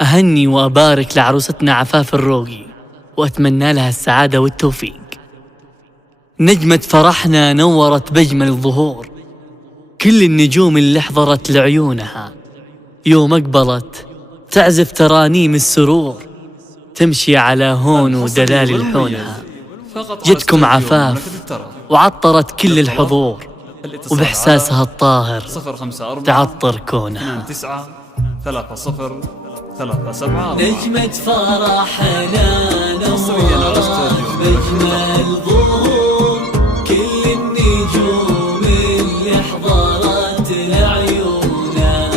أهني وأبارك لعروستنا عفاف الروقي، وأتمنى لها السعادة والتوفيق. نجمة فرحنا نورت بأجمل الظهور، كل النجوم اللي حضرت لعيونها يوم أقبلت تعزف ترانيم السرور، تمشي على هون ودلال الحونها. جتكم عفاف وعطرت كل الحضور، وبإحساسها الطاهر تعطر كونها. 93037. نجمة فرحنا نورت بأجمل ظهور، كل النجوم اللي حضرت لعيونها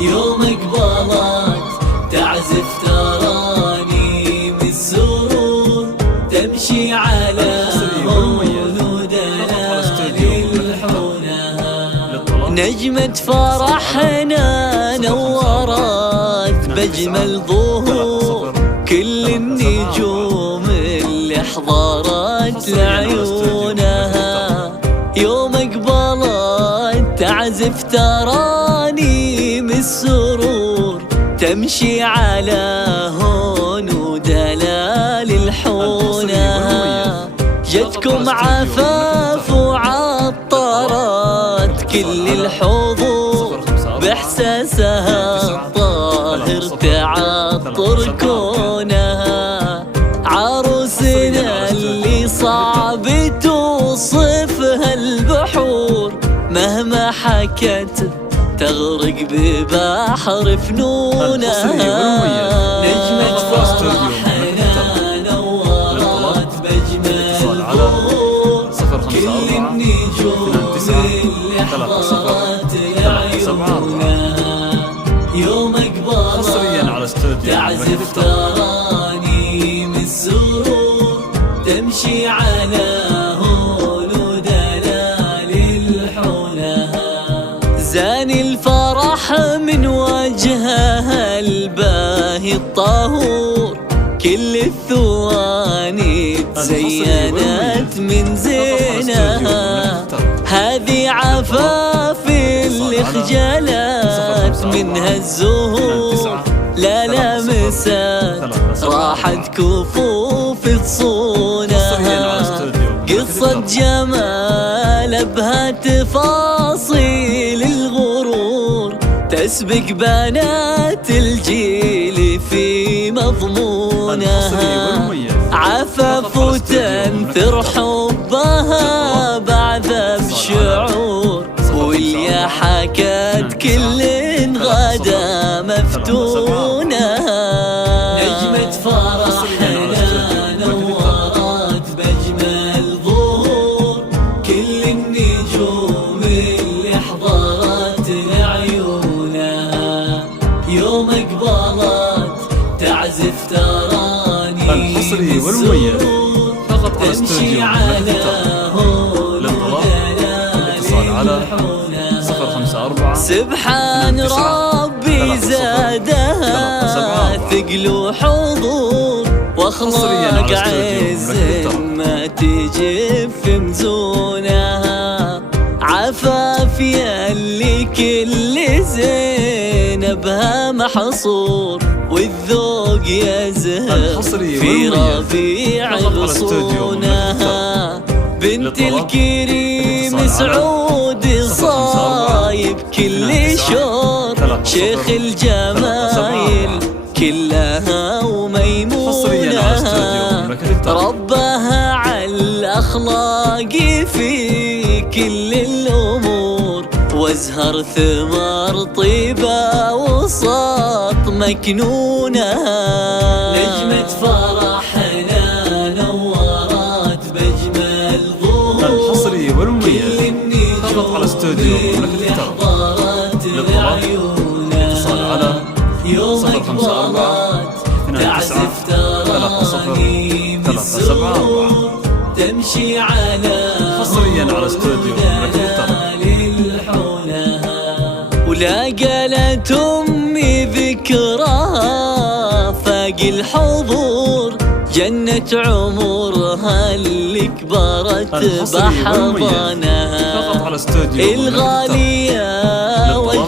يوم اقبلت تعزف ترانيم السرور، تمشي على هون ودلال الحونها. نجمة فرحنا نورت بأجمل ظهور، كل النجوم اللي حضرت لعيونها يوم اقبلت تعزف ترانيم السرور، تمشي على هون ودلال الحونها. جتكم عفاف وعطرت كل الحضور، بإحساسها الطاهر تعطر كونها. عروسنا اللي صعب توصفها البحور، مهما حكت تغرق ببحر فنونها. نجمة فرحنا نورت بأجمل ظهور، كل النجوم اللي حضرت لعيونها يوم اقبلت تعزف ترانيم السرور، تمشي على هون ودلال الحونها. زاني الفرح من وجهها الباهي الطهور، كل الثواني تزينت من زينها. هذه عفاف اللي خجلت منها الزهور، لا لمست راحت كفوف تصونها. قصة جمال بها تفاصيل الغرور، تسبق بنات الجيل في مضمونها. عفاف وتنثر حبها بعذاب شعور، واللي حكت كل غدا مفتونها. نجمة فرحنا نورت بأجمل ظهور، كل النجوم اللي حضرت لعيونها يوم اقبلت تعزف ترانيم السرور، تمشي على هون ودلال الحونها. سبحان ربي زادها ثقل وحضور، واخلاق عز ما تجف مزونها. عفاف ياللي كل زين بها محصور، والذوق يزهر في ربيع غصونها. بنت الكريم سعود صايب كل شور، شيخ الجمايل كلها وميمونها. ربها على الأخلاق في كل الأمور، وازهر ثمار طيبة وسط مكنونها. نجمة فرحنا نورت بأجمل ظهور، الحصري والمميز فقط على استوديو اللي حضرت لعيونها اتصال على يوم اقبلت تعزف ترانيم السرور، تمشي على حصريا على استوديو الحونها. ولا قالت أمي ذكرها فاق الحضور، جنة عمرها اللي كبرت بحضنها. الغالية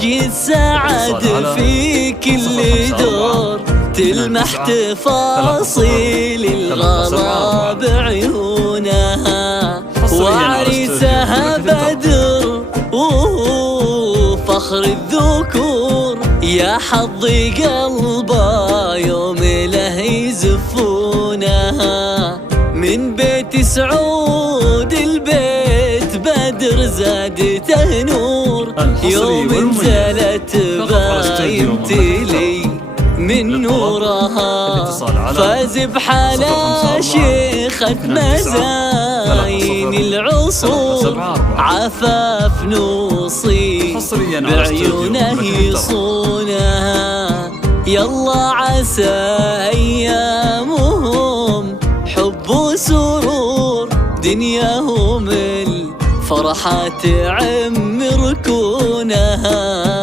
وجه السعد في كل دور، تلمح تفاصيل الغلا بعيونها، وعريسها بدر وفخر الذكور، يا حظ قلبا يوم له يزفونها. من بيت سعود البيت بدر زادته نور، يوم انزلت باين تلي من نورها، فاز بحلا شيخة مزاين العصور، عفاف نوصي بعيونه يصونها. يلا عسى أيامهم حب وسرور، دنياهم الفرحة تعمر كونها.